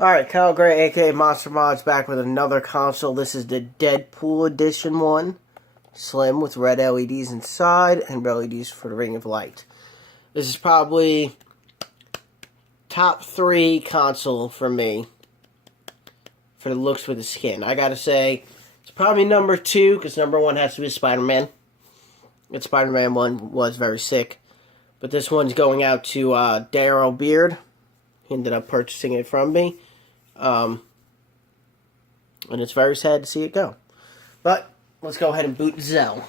Alright, Kyle Gray, aka Monster Mods, back with another console. This is the Deadpool Edition one. Slim with red LEDs inside and red LEDs for the Ring of Light. This is probably top 3 console for me for the looks with the skin. I gotta say, it's probably number 2 because number 1 has to be Spider-Man. The Spider-Man one was very sick. But this one's going out to Daryl Beard. He ended up purchasing it from me. And it's very sad to see it go. But let's go ahead and boot Zell.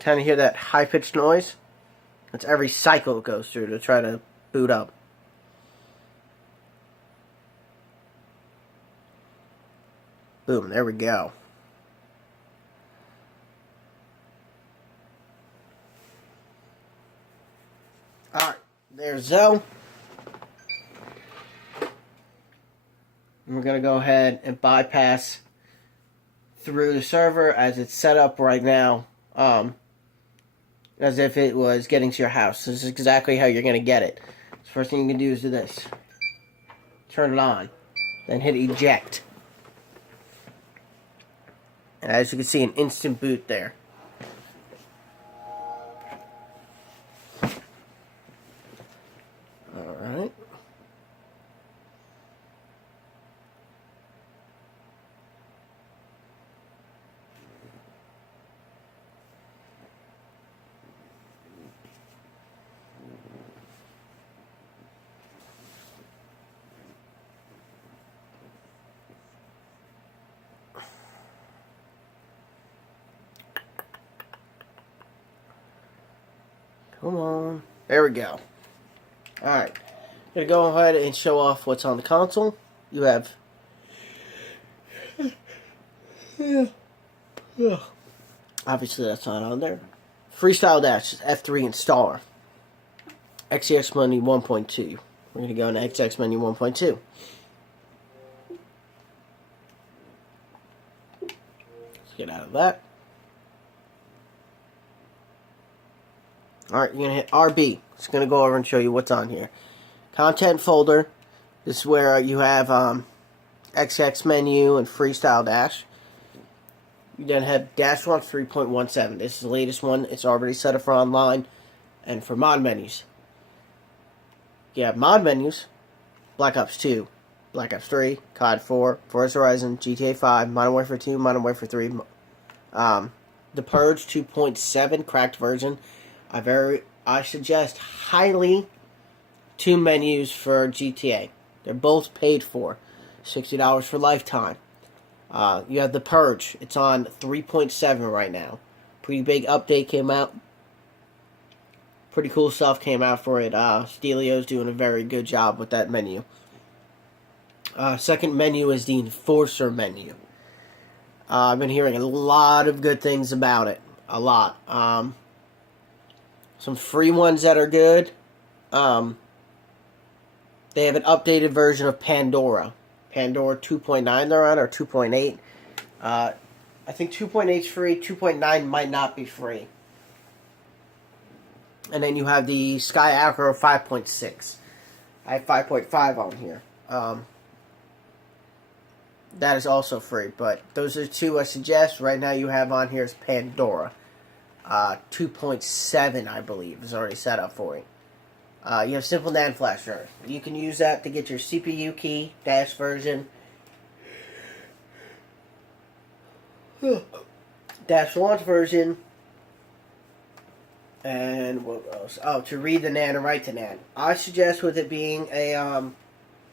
Kind of hear that high-pitched noise? That's every cycle it goes through to try to boot up. Boom, there we go. Alright, there's Zell. And we're going to go ahead and bypass through the server as it's set up right now. As if it was getting to your house. This is exactly how you're going to get it. So first thing you can do is do this. Turn it on. Then hit eject. And as you can see, an instant boot there. Alright. Come on. There we go. Alright. I'm going to go ahead and show off what's on the console. You have... Obviously that's not on there. Freestyle Dash, F3 installer. XEX Menu 1.2. We're going to go into XX Menu 1.2. Let's get out of that. Alright, you're going to hit RB. It's going to go over and show you what's on here. Content folder. This is where you have XX Menu and Freestyle Dash. You then have Dash Launch 3.17. This is the latest one. It's already set up for online and for mod menus. You have mod menus. Black Ops 2, Black Ops 3, COD 4, Forza Horizon, GTA 5, Modern Warfare 2, Modern Warfare 3, The Purge 2.7 cracked version. I suggest highly 2 menus for GTA. They're both paid for. $60 for lifetime. You have The Purge. It's on 3.7 right now. Pretty big update came out. Pretty cool stuff came out for it. Stelio's doing a very good job with that menu. Second menu is the Enforcer menu. I've been hearing a lot of good things about it. A lot. Some free ones that are good. They have an updated version of Pandora. Pandora 2.9 they're on, or 2.8. I think 2.8 is free. 2.9 might not be free. And then you have the Sky Acro 5.6. I have 5.5 on here. That is also free. But those are 2 I suggest. Right now you have on here is Pandora. 2.7, I believe, is already set up for it. You have Simple NAND Flash drive. You can use that to get your CPU key, Dash version, Dash Launch version, and what else? Oh, to read the NAND and write to NAND. I suggest with it being a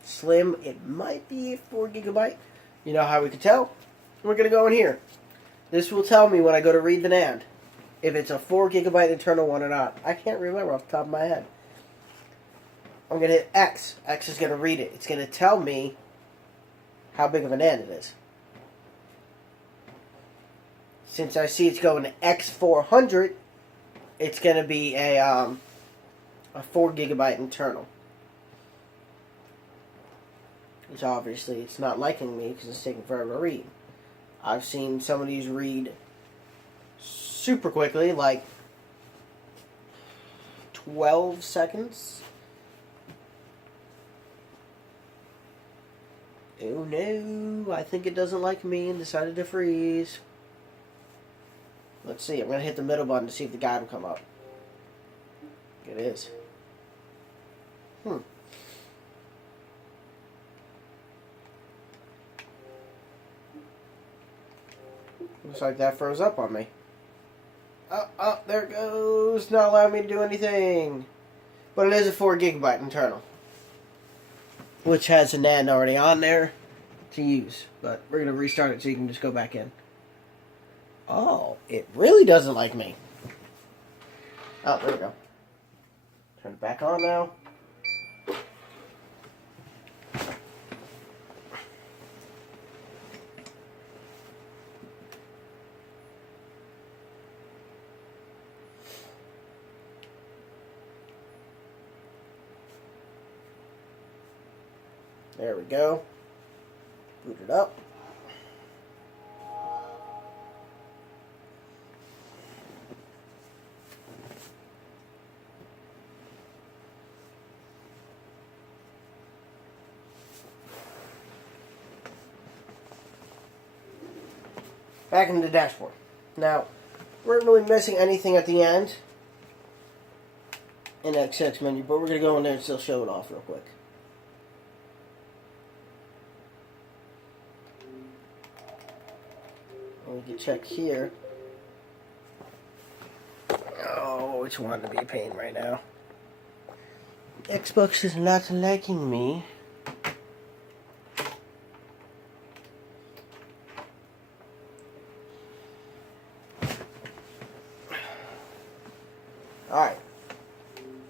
Slim, it might be 4 GB. You know how we can tell? We're going to go in here. This will tell me when I go to read the NAND if it's a 4 GB internal one or not. I can't remember off the top of my head. I'm going to hit X. X is going to read it. It's going to tell me how big of an NAND it is. Since I see it's going to X400, it's going to be a 4 GB internal. Which obviously it's not liking me because it's taking forever to read. I've seen some of these read super quickly, like 12 seconds. Oh no, I think it doesn't like me and decided to freeze. Let's see, I'm going to hit the middle button to see if the guide will come up. It is. Looks like that froze up on me. Oh, there it goes. Not allowing me to do anything. But it is a 4 gigabyte internal, which has a NAND already on there to use. But we're going to restart it so you can just go back in. Oh, it really doesn't like me. Oh, there we go. Turn it back on now. There we go. Boot it up. Back into the dashboard. Now, we aren't really missing anything at the end in the XX menu, but we're going to go in there and still show it off real quick. We can check here. Oh, it's wanting to be a pain right now. Xbox is not liking me. Alright.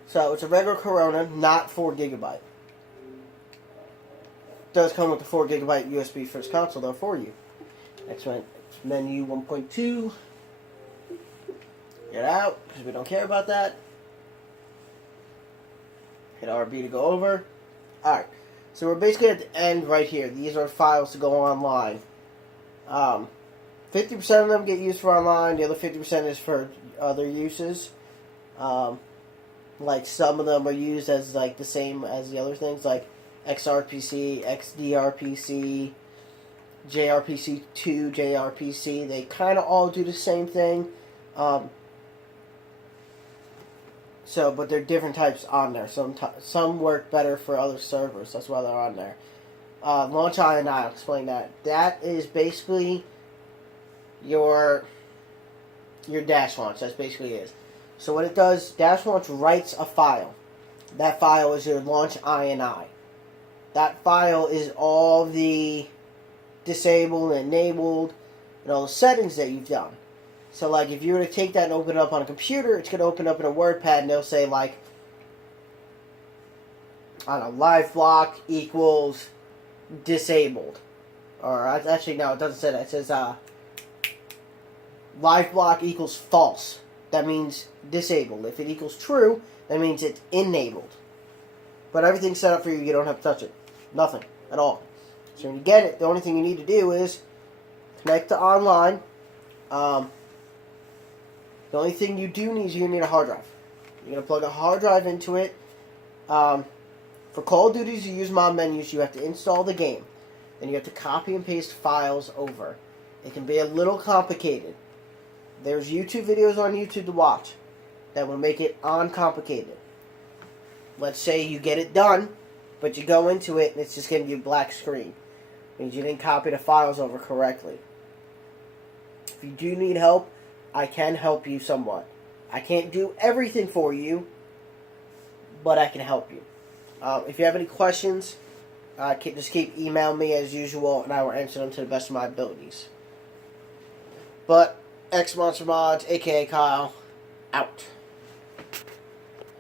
So it's a regular Corona, not 4 gigabyte. It does come with the 4 gigabyte USB first console though for you. Next one, menu 1.2. Get out, because we don't care about that. Hit RB to go over. Alright, so we're basically at the end right here. These are files to go online. 50% of them get used for online, the other 50% is for other uses. Like some of them are used as like the same as the other things, like XRPC, XDRPC, JRPC2, JRPC. They kind of all do the same thing. But they're different types on there. Some work better for other servers. That's why they're on there. Launch INI, I'll explain that. That is basically your dash launch. That's basically it. So what it does, dash launch writes a file. That file is your launch INI. That file is all the disabled and enabled and all the settings that you've done. So like if you were to take that and open it up on a computer, it's going to open up in a WordPad and they'll say like, I don't know, live block equals disabled. Or actually no, it doesn't say that. It says live block equals false. That means disabled. If it equals true, that means it's enabled. But everything's set up for you. You don't have to touch it. Nothing at all. So when you get it, the only thing you need to do is connect to online. The only thing you do need is you need a hard drive. You're going to plug a hard drive into it. For Call of Duty, you use mod menus. You have to install the game. Then you have to copy and paste files over. It can be a little complicated. There's YouTube videos on YouTube to watch that will make it uncomplicated. Let's say you get it done, but you go into it and it's just going to be a black screen. It means you didn't copy the files over correctly. If you do need help, I can help you somewhat. I can't do everything for you, but I can help you. If you have any questions, just keep emailing me as usual, and I will answer them to the best of my abilities. But X Monster Mods, aka Kyle, out.